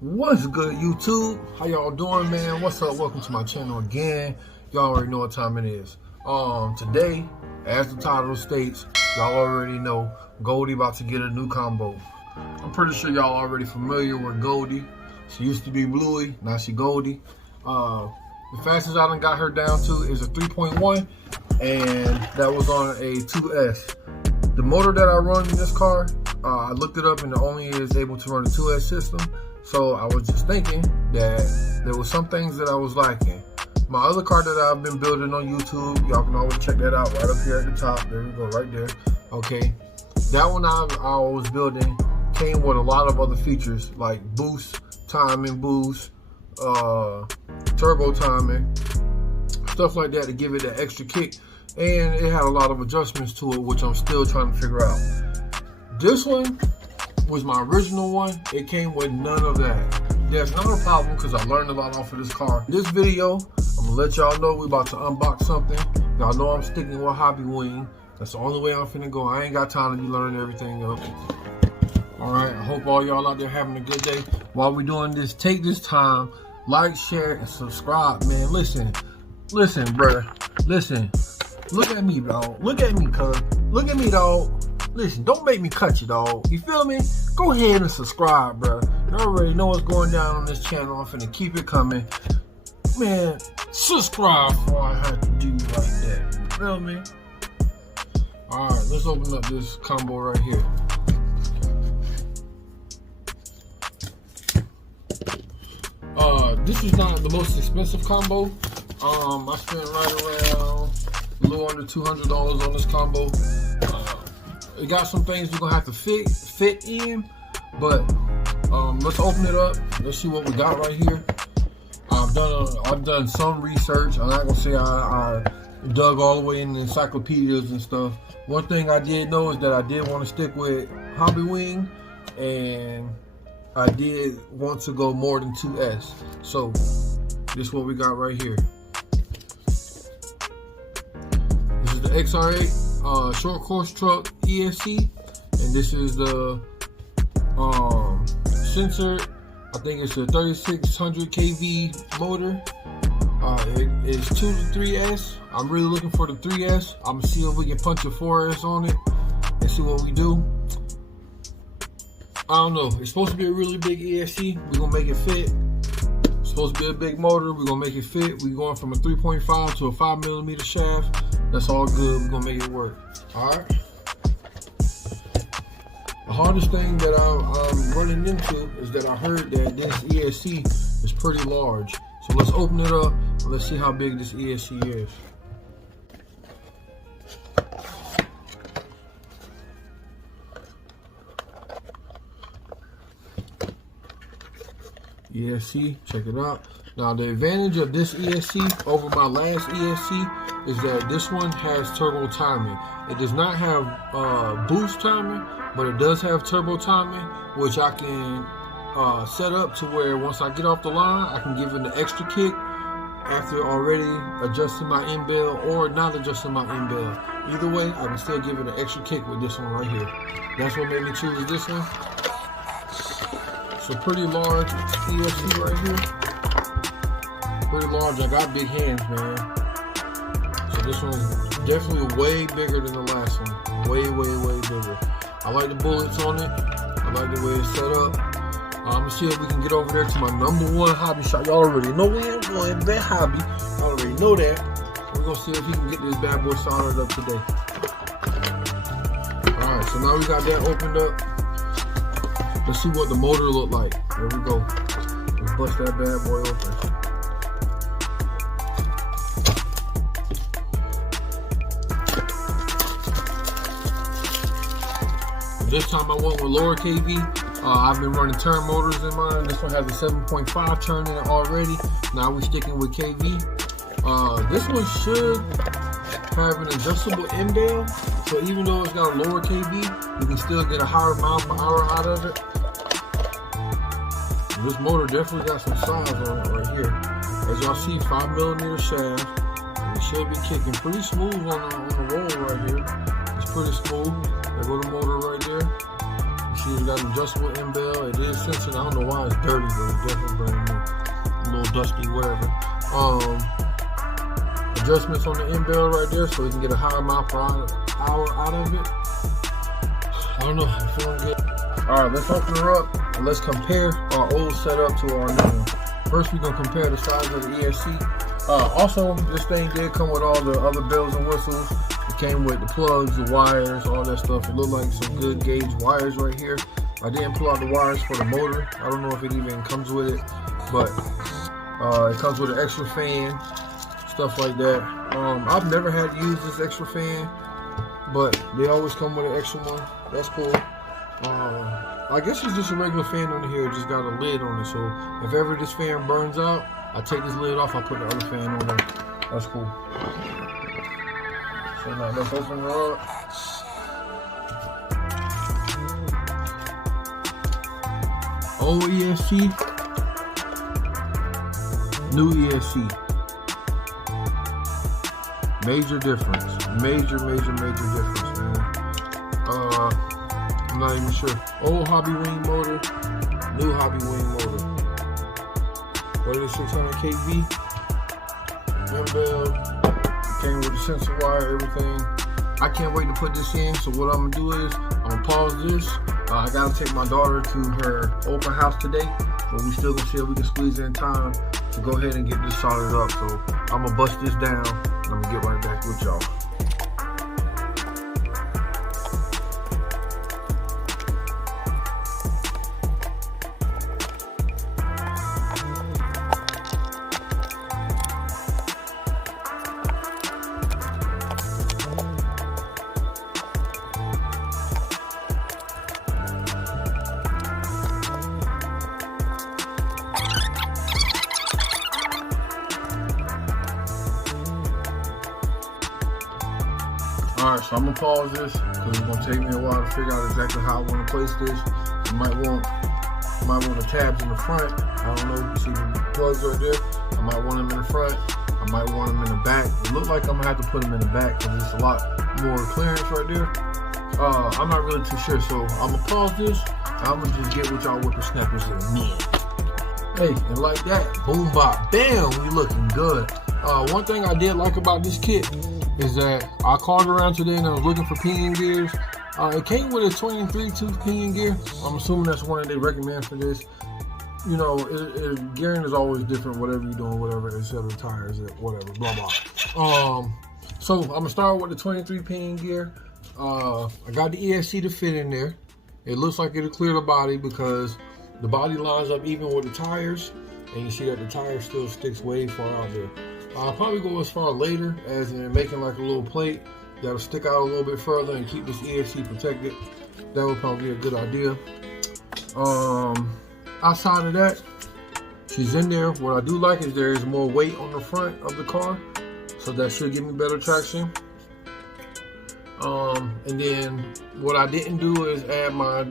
What's good, YouTube? How y'all doing, man? What's up? Welcome to my channel again. Y'all already know what time it is. Today, as the title states, y'all already know Goldie about to get a new combo. I'm pretty sure y'all already familiar with Goldie. She used to be Bluey, now she Goldie. The fastest I done got her down to is a 3.1, and that was on a 2S. The motor that I run in this car, I looked it up and it only is able to run a 2S system. So I was just thinking that there was some things that I was lacking. My other car that I've been building on YouTube, y'all can always check that out right up here at the top. There we go, right there. Okay, that one I was building came with a lot of other features like boost, timing boost, turbo timing, stuff like that to give it that extra kick. And it had a lot of adjustments to it, which I'm still trying to figure out. This one was my original one. It came with none of that. That's not a problem because I learned a lot off of this car. This video, I'm gonna let y'all know we about to unbox something. Y'all know I'm sticking with hobbywing. That's the only way I'm finna go. I ain't got time to be learning everything else. Alright, I hope all y'all out there having a good day. While we're doing this, take this time, like, share, and subscribe, man. Listen, brother. Listen. Look at me, dog. Look at me, cuz. Look at me, dog. Listen, don't make me cut you, dog. You feel me? Go ahead and subscribe, bro. You already know what's going down on this channel. I'm finna keep it coming. Man, subscribe before I have to do like that. You feel me? Alright, let's open up this combo right here. This is not the most expensive combo. I spent right around a little under $200 on this combo. It got some things we're gonna have to fit in, but let's open it up. Let's see what we got right here. I've done some research. I'm not gonna say I dug all the way in the encyclopedias and stuff. One thing I did know is that I did want to stick with hobbywing, and I did want to go more than 2S. So this is what we got right here. This is the xr8 short course truck ESC, and this is the sensor. I think it's a 3600 kV motor. It is 2 to 3S. I'm really looking for the 3S. I'm gonna see if we can punch a 4S on it and see what we do. I don't know. It's supposed to be a really big ESC. We're gonna make it fit. It's supposed to be a big motor. We're gonna make it fit. We're going from a 3.5 to a 5mm shaft. That's all good. We're gonna make it work. Alright. The hardest thing that I'm running into is that I heard that this ESC is pretty large. So let's open it up and let's see how big this ESC is. ESC, check it out. Now the advantage of this ESC over my last ESC is that this one has turbo timing. It does not have boost timing, but it does have turbo timing, which I can set up to where once I get off the line, I can give it an extra kick after already adjusting my end bell or not adjusting my end bell. Either way, I can still give it an extra kick with this one right here. That's what made me choose this one. It's a pretty large ESC right here. Pretty large. I got big hands, man. So this one's definitely way bigger than the last one. Way bigger. I like the bullets on it. I like the way it's set up. I'm gonna see if we can get over there to my #1 hobby shop. Y'all already know where I'm going. That hobby. Y'all already know that. We're gonna see if he can get this bad boy soldered up today. Alright, so now we got that opened up. Let's see what the motor look like. There we go. Let's bust that bad boy open. This time I went with lower kV. I've been running turn motors in mine. This one has a 7.5 turn in it already. Now we're sticking with kV. This one should have an adjustable end bell. So even though it's got a lower kV, you can still get a higher mile per hour out of it. This motor definitely got some size on it right here. As y'all see, 5mm shaft. And it should be kicking pretty smooth on the roll right here. It's pretty smooth. There go the motor right there. You see got an adjustable end bell. It is sensing. I don't know why it's dirty, but it's definitely brand new. A little dusty, whatever. Adjustments on the end bell right there, so we can get a higher mile per hour out of it. I don't know. I'm feeling good. All right, let's open her up and let's compare our old setup to our new one. First, we're gonna compare the size of the ESC. Also, this thing did come with all the other bells and whistles. It came with the plugs, the wires, all that stuff. It looked like some good gauge wires right here. I didn't pull out the wires for the motor. I don't know if it even comes with it, but it comes with an extra fan, stuff like that. I've never had to use this extra fan, but they always come with an extra one. That's cool. I guess it's just a regular fan on here. It just got a lid on it, so if ever this fan burns out, I take this lid off, I put the other fan on there. That's cool. So now let's open her up. Old ESC, new ESC. Major difference. Major difference, man. I'm not even sure. Old hobbywing motor, new hobbywing motor. 3600 kV. M-bell. Came with the sensor wire, everything. I can't wait to put this in. So what I'm gonna do is I'm gonna pause this. I gotta take my daughter to her open house today, but we still gonna see if we can squeeze in time to go ahead and get this soldered up. So I'm gonna bust this down and I'm gonna get right back with y'all. Alright, so I'm gonna pause this because it's gonna take me a while to figure out exactly how I want to place this. You might want the tabs in the front. I don't know. You see the plugs right there? I might want them in the front. I might want them in the back. It looks like I'm gonna have to put them in the back because it's a lot more clearance right there. I'm not really too sure, so I'm gonna pause this. I'm gonna just get with y'all with the snappers in a minute. Hey, and like that, boom bop, bam, we looking good. One thing I did like about this kit is that I called around today and I was looking for pinion gears. It came with a 23-tooth pinion gear. I'm assuming that's one that they recommend for this. You know, gearing is always different, whatever you're doing, whatever, instead of tires, whatever, blah, blah. So I'm gonna start with the 23 pinion gear. I got the ESC to fit in there. It looks like it'll clear the body because the body lines up even with the tires. And you see that the tire still sticks way far out there. I'll probably go as far later as in making like a little plate that'll stick out a little bit further and keep this ESC protected. That would probably be a good idea. Outside of that, she's in there. What I do like is there is more weight on the front of the car, so that should give me better traction. And then what I didn't do is add my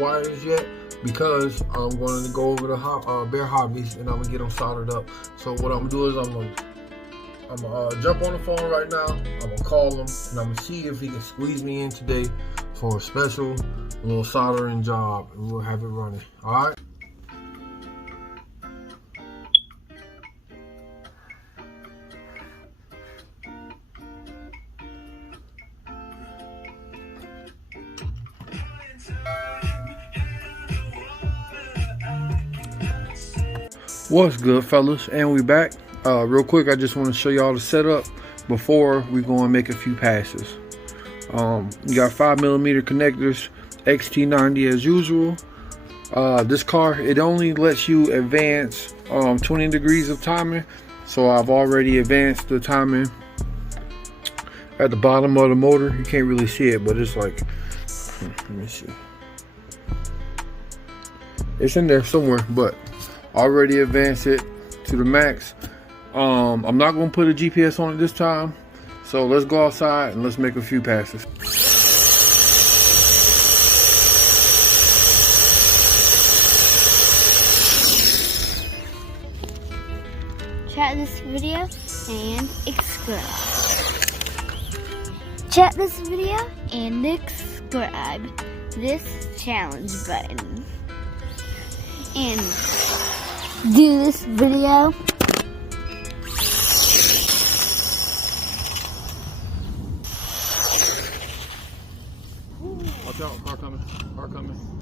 wires yet, because I'm going to go over to Bear Hobbies and I'm gonna get them soldered up. So what I'm gonna do is I'm gonna jump on the phone right now. I'm gonna call him and I'm gonna see if he can squeeze me in today for a special little soldering job, and we'll have it running. All right. What's good, fellas? And we back. Real quick, I just want to show y'all the setup before we go and make a few passes. You got 5mm connectors, XT90 as usual. This car, it only lets you advance 20 degrees of timing, so I've already advanced the timing at the bottom of the motor. You can't really see it, but it's like, let me see, it's in there somewhere, but already advanced it to the max. I'm not going to put a GPS on it this time, so let's go outside and let's make a few passes. Check this video and subscribe. Check this video and subscribe. This challenge button and do this video. Watch out, car coming, car coming.